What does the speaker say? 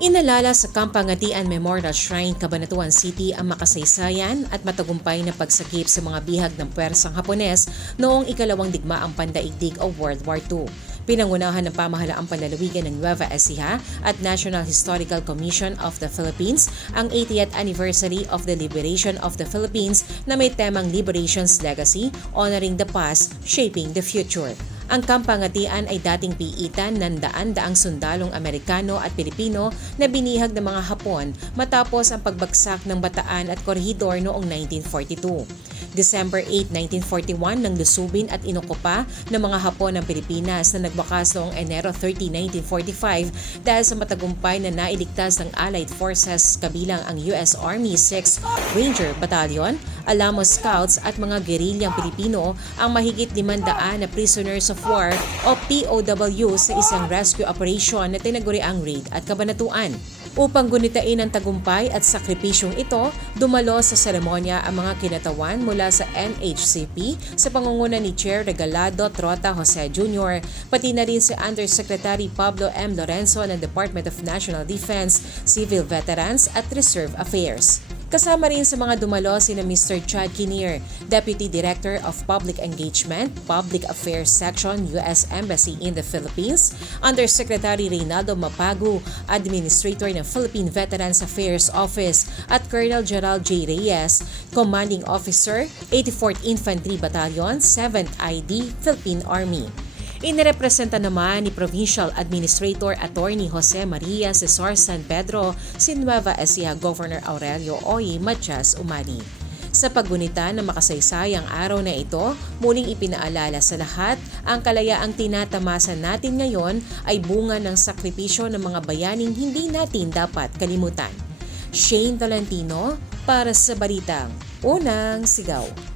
Inalala sa Kampangatian Memorial Shrine, Cabanatuan City ang makasaysayan at matagumpay na pagsakip sa mga bihag ng pwersang Hapones noong ikalawang digmaang pandaigdig o World War II. Pinangunahan ng pamahalaang panlalawigan ng Nueva Ecija at National Historical Commission of the Philippines ang 80th anniversary of the liberation of the Philippines na may temang Liberation's Legacy, Honoring the Past, Shaping the Future. Ang kampangatian ay dating piitan ng daan-daang sundalong Amerikano at Pilipino na binihag ng mga Hapon matapos ang pagbagsak ng Bataan at Corregidor noong 1942. December 8, 1941 nang lusubin at inukupa ng mga Hapon ng Pilipinas na nagbakas noong Enero 30, 1945 dahil sa matagumpay na nailigtas ng Allied Forces kabilang ang US Army 6 Ranger Battalion, Alamos Scouts at mga gerilyang Pilipino ang mahigit 500 na prisoners of war o POW sa isang rescue operation na tinaguriang raid at kabanatuan. Upang gunitain ang tagumpay at sakripisyong ito, dumalo sa seremonya ang mga kinatawan mula sa NHCP sa pangunguna ni Chair Regalado Trota Jose Jr., pati na rin si Undersecretary Pablo M. Lorenzo ng Department of National Defense, Civil Veterans at Reserve Affairs. Kasama rin sa mga dumalo sina Mr. Chad Kinnear, Deputy Director of Public Engagement, Public Affairs Section, U.S. Embassy in the Philippines, Undersecretary Reynaldo Mapagu, Administrator ng Philippine Veterans Affairs Office, at Colonel Gerald J. Reyes, Commanding Officer, 84th Infantry Battalion, 7th ID, Philippine Army. Inirepresenta naman ni Provincial Administrator Attorney Jose Maria Cesar San Pedro si Nueva Ecija Governor Aurelio Oy Matias Umali. Sa paggunita ng makasaysayang araw na ito, muling ipinaalala sa lahat ang kalayaang tinatamasa natin ngayon ay bunga ng sakripisyo ng mga bayaning hindi natin dapat kalimutan. Shane Tolentino para sa Balitang Unang Sigaw.